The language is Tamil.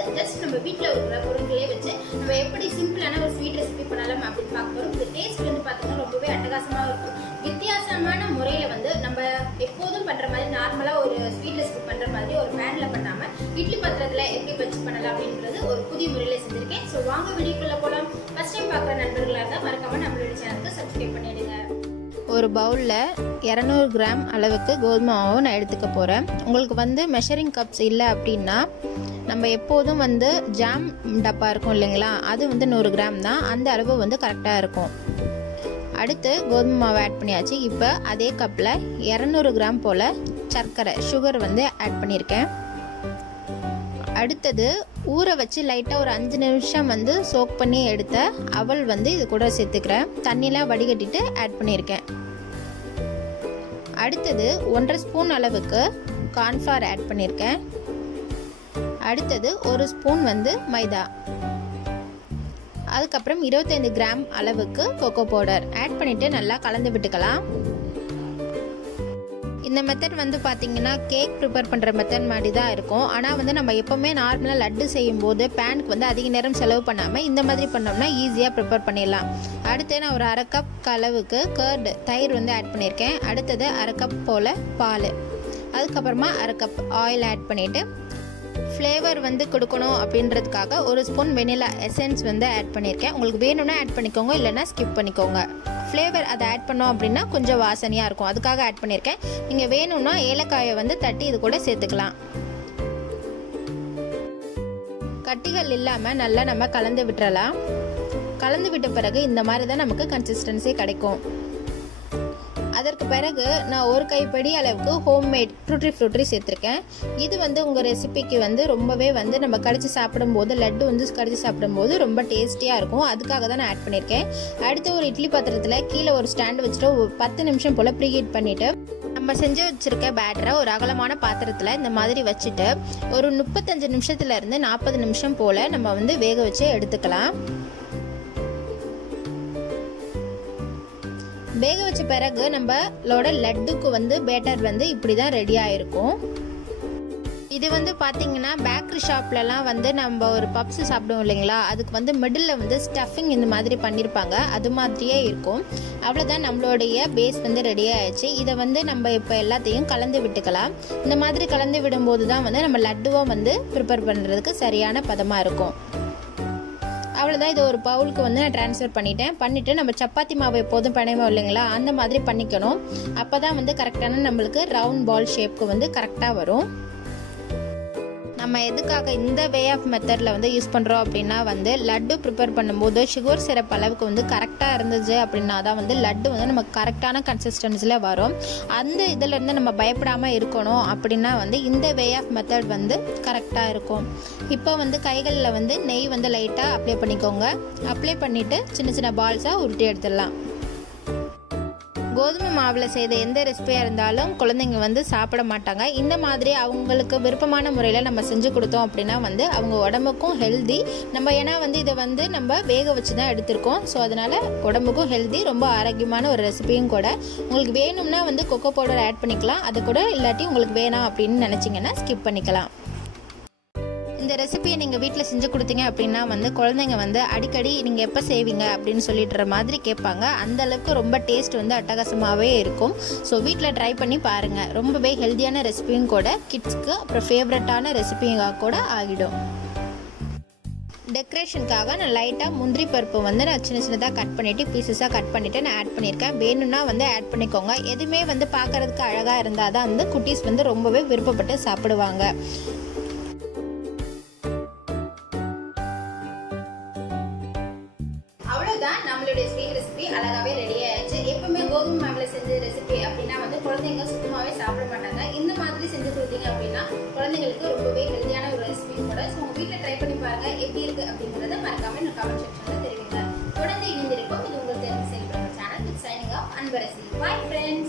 கிடையாது. ஜஸ்ட் நம்ம வீட்டில் இருக்கிற பொருட்களே வச்சு நம்ம எப்படி சிம்பிளான ஒரு ஸ்வீட் ரெசிபி பண்ணலாம் அப்படின்னு பார்க்க போகிறோம். இந்த டேஸ்ட் வந்து பார்த்தீங்கன்னா ரொம்பவே அட்டகாசமாக இருக்கும். வித்தியாசமான முறையில் வந்து நம்ம எப்போதும் பண்ணுற மாதிரி நார்மலாக ஒரு ஸ்வீட் ரெசிபி பண்ணுற மாதிரி ஒரு பேனில் பண்ணாமல் இட்லி பாத்திரத்தில் எப்படி வச்சு பண்ணலாம் அப்படின்றது ஒரு புதிய முறையில் செஞ்சுருக்கேன். ஸோ வாங்க வீடியோக்குள்ளே போகலாம். ஃபர்ஸ்ட் டைம் பார்க்குற நண்பர்களாக இருந்தால் மறக்காமல் நம்மளுடைய சேனலுக்கு சப்ஸ்கிரைப் பண்ணிடுங்க. ஒரு பவுலில் 200 கிராம் அளவுக்கு கோதுமை மாவு நான் எடுத்துக்க போகிறேன். உங்களுக்கு வந்து மெஷரிங் கப்ஸ் இல்லை அப்படின்னா நம்ம எப்போதும் வந்து ஜாம் டப்பா இருக்கும் இல்லைங்களா, அது வந்து 100 கிராம் தான். அந்த அளவு வந்து கரெக்டாக இருக்கும். அடுத்து கோதுமை மாவு ஆட் பண்ணியாச்சு. இப்போ அதே கப்பில் 200 கிராம் போல் சர்க்கரை சுகர் வந்து ஆட் பண்ணியிருக்கேன். அடுத்தது ஊற வச்சு லைட்டாக ஒரு 5 நிமிஷம் வந்து சோக் பண்ணி எடுத்த அவல் வந்து இது கூட சேர்த்துக்கிறேன். தண்ணியெலாம் வடிகட்டிட்டு ஆட் பண்ணியிருக்கேன். அடுத்தது 1.5 ஸ்பூன் அளவுக்கு கார்ன்ஃப்ளவர் ஆட் பண்ணியிருக்கேன். அடுத்தது 1 ஸ்பூன் வந்து மைதா. அதுக்கப்புறம் 25 கிராம் அளவுக்கு கொக்கோ பவுடர் ஆட் பண்ணிவிட்டு நல்லா கலந்து விட்டுக்கலாம். இந்த மெத்தட் வந்து பார்த்தீங்கன்னா கேக் ப்ரிப்பேர் பண்ணுற மெத்தட் மாதிரி தான் இருக்கும். ஆனால் வந்து நம்ம எப்போவுமே நார்மலாக லட்டு செய்யும்போது பேனுக்கு வந்து அதிக நேரம் செலவு பண்ணாமல் இந்த மாதிரி பண்ணோம்னா ஈஸியாக ப்ரிப்பேர் பண்ணிடலாம். அடுத்து நான் ஒரு 1/2 கப் அளவுக்கு கர்டு தயிர் வந்து ஆட் பண்ணியிருக்கேன். அடுத்தது 1/2 கப் போல் பால், அதுக்கப்புறமா 1/2 கப் ஆயில் ஆட் பண்ணிவிட்டு ஃப்ளேவர் வந்து கொடுக்கணும் அப்படின்றதுக்காக 1 ஸ்பூன் வெனிலா எசன்ஸ் வந்து ஆட் பண்ணியிருக்கேன். உங்களுக்கு வேணும்னா ஆட் பண்ணிக்கோங்க, இல்லைன்னா ஸ்கிப் பண்ணிக்கோங்க. ஃப்ளேவர் அதை ஆட் பண்ணோம் அப்படின்னா கொஞ்சம் வாசனையாக இருக்கும், அதுக்காக ஆட் பண்ணியிருக்கேன். நீங்கள் வேணும்னா ஏலக்காயை வந்து தட்டி இது கூட சேர்த்துக்கலாம். கட்டிகள் இல்லாமல் நல்லா நம்ம கலந்து விட்டுறலாம். கலந்து விட்ட பிறகு இந்த மாதிரி தான் நமக்கு கன்சிஸ்டன்சி கிடைக்கும். அதற்கு பிறகு நான் ஒரு கைப்படி அளவுக்கு ஹோம்மேட் ஃப்ரூட்ரி சேர்த்துருக்கேன். இது வந்து உங்கள் ரெசிபிக்கு வந்து ரொம்பவே வந்து நம்ம கடிச்சு சாப்பிடும்போது லட்டு வந்து கடிச்சு சாப்பிடும்போது ரொம்ப டேஸ்டியாக இருக்கும். அதுக்காக தான் நான் ஆட் பண்ணியிருக்கேன். அடுத்து ஒரு இட்லி பாத்திரத்தில் கீழே ஒரு ஸ்டாண்டு வச்சுட்டு ஒரு 10 நிமிஷம் போல் ப்ரீஹீட் பண்ணிவிட்டு நம்ம செஞ்சு வச்சுருக்க பேட்டரை ஒரு அகலமான பாத்திரத்தில் இந்த மாதிரி வச்சுட்டு ஒரு 35 நிமிஷத்துலேருந்து 40 நிமிஷம் போல் நம்ம வந்து வேக வச்சு எடுத்துக்கலாம். வேக வச்ச பிறகு நம்மளோட லட்டுக்கு வந்து பேட்டர் வந்து இப்படி தான் ரெடி ஆகிருக்கும். இது வந்து பார்த்தீங்கன்னா பேக்கரி ஷாப்லலாம் வந்து நம்ம ஒரு பப்ஸ் சாப்பிடுவோம் இல்லைங்களா, அதுக்கு வந்து மிடில் வந்து ஸ்டஃபிங் இந்த மாதிரி பண்ணியிருப்பாங்க, அது மாதிரியே இருக்கும். அவ்வளோதான், நம்மளுடைய பேஸ் வந்து ரெடி ஆயிடுச்சு. இதை வந்து நம்ம இப்போ எல்லாத்தையும் கலந்து விட்டுக்கலாம். இந்த மாதிரி கலந்து விடும்போது தான் வந்து நம்ம லட்டுவும் வந்து ப்ரிப்பேர் பண்ணுறதுக்கு சரியான பதமாக இருக்கும். அவ்வளோதான், இது ஒரு பவுலுக்கு வந்து நான் ட்ரான்ஸ்ஃபர் பண்ணிவிட்டு நம்ம சப்பாத்தி மாவு எப்போதும் பிணைவோம் இல்லைங்களா, அந்த மாதிரி பண்ணிக்கணும். அப்போ தான் வந்து கரெக்டான நம்மளுக்கு ரவுண்ட் பால் ஷேப்புக்கு வந்து கரெக்டாக வரும். நம்ம எதுக்காக இந்த வே ஆஃப் மெத்தடில் வந்து யூஸ் பண்ணுறோம் அப்படின்னா வந்து லட்டு ப்ரிப்பேர் பண்ணும்போது சுகர் சிரப் அளவுக்கு வந்து கரெக்டாக இருந்துச்சு அப்படின்னா தான் வந்து லட்டு வந்து நமக்கு கரெக்டான கன்சிஸ்டன்சியில் வரும். அந்த இதிலேருந்து நம்ம பயப்படாமல் இருக்கணும் அப்படின்னா வந்து இந்த வே ஆஃப் மெத்தட் வந்து கரெக்டாக இருக்கும். இப்போ வந்து கைகளில் வந்து நெய் வந்து லைட்டாக அப்ளை பண்ணிக்கோங்க. அப்ளை பண்ணிவிட்டு சின்ன சின்ன பால்ஸாக உருட்டி எடுத்துடலாம். கோதுமை மாவில் செய்த எந்த ரெசிபியாக இருந்தாலும் குழந்தைங்க வந்து சாப்பிட மாட்டாங்க. இந்த மாதிரி அவங்களுக்கு விருப்பமான முறையில் நம்ம செஞ்சு கொடுத்தோம் அப்படின்னா வந்து அவங்க உடம்புக்கும் ஹெல்தி. நம்ம ஏன்னா வந்து இதை வந்து நம்ம வேக வச்சு தான் எடுத்திருக்கோம். ஸோ அதனால் உடம்புக்கும் ஹெல்தி, ரொம்ப ஆரோக்கியமான ஒரு ரெசிபியும் கூட. உங்களுக்கு வேணும்னா வந்து கொக்கோ பவுடர் ஆட் பண்ணிக்கலாம், அது கூட. இல்லாட்டி உங்களுக்கு வேணாம் அப்படின்னு நினச்சிங்கன்னா ஸ்கிப் பண்ணிக்கலாம். இந்த ரெசிபியை நீங்கள் வீட்டில் செஞ்சு கொடுத்தீங்க அப்படின்னா வந்து குழந்தைங்க வந்து அடிக்கடி நீங்கள் எப்போ செய்வீங்க அப்படின்னு சொல்லிடுற மாதிரி கேட்பாங்க. அந்த அளவுக்கு ரொம்ப டேஸ்ட் வந்து அட்டகாசமாகவே இருக்கும். ஸோ வீட்டில் ட்ரை பண்ணி பாருங்கள். ரொம்பவே ஹெல்த்தியான ரெசிபியும் கூட, கிட்ஸ்க்கு அப்புறம் ஃபேவரட்டான ரெசிபியாக கூட ஆகிடும். டெக்கரேஷனுக்காக நான் லைட்டாக முந்திரி பருப்பு வந்து நான் சின்ன சின்னதாக கட் பண்ணிவிட்டு பீசஸாக கட் பண்ணிவிட்டு நான் ஆட் பண்ணியிருக்கேன். வேணும்னா வந்து ஆட் பண்ணிக்கோங்க. எதுவுமே வந்து பார்க்குறதுக்கு அழகாக இருந்தால் தான் வந்து குட்டீஸ் வந்து ரொம்பவே விருப்பப்பட்டு சாப்பிடுவாங்க. அவ்வளோதான், நம்மளுடைய ஸ்வீட் ரெசிபி அழகாவே ரெடி ஆயிடுச்சு. எப்பவுமே கோதுமை மாவில் செஞ்ச ரெசிபி அப்படின்னா வந்து குழந்தைங்க சுத்தமாகவே சாப்பிட மாட்டாங்க. இந்த மாதிரி செஞ்சு கொடுத்தீங்க அப்படின்னா குழந்தைங்களுக்கு ரொம்பவே ஹெல்த்தியான ஒரு ரெசிபியும் கூட. ஸோ உங்கள் வீட்டில் ட்ரை பண்ணி பாருங்கள், எப்படி இருக்குது அப்படிங்கிறத மறக்காம இந்த கமெண்ட் செக்ஷனில் தெரிவிங்க. தொடர்ந்து இணைந்திருக்கும். இது உங்களுக்கு தெரிஞ்சு செயல்படுற channel. Signing off Anbarasi. Bye friends.